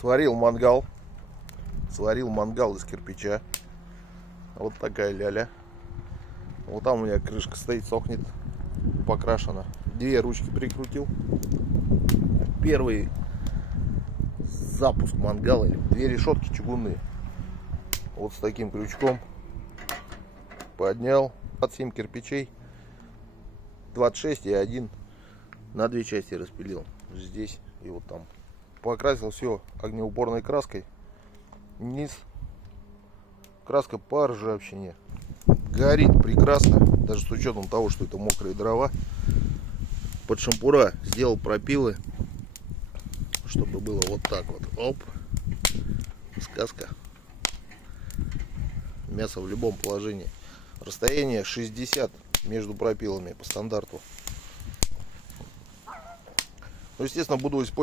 Сварил мангал из кирпича. Вот такая ляля. Вот там у меня крышка стоит, сохнет, покрашена. Две ручки прикрутил. Первый запуск мангала, две решетки чугунные. Вот с таким крючком поднял от 7 кирпичей, 26 и один на две части распилил здесь и вот там. Покрасил все огнеупорной краской. Низ краска по ржавчине. Горит прекрасно, даже с учетом того, что это мокрые дрова. Под шампура сделал пропилы, чтобы было вот так вот. Оп, сказка. Мясо в любом положении. Расстояние 60 между пропилами по стандарту. Ну, естественно, буду использовать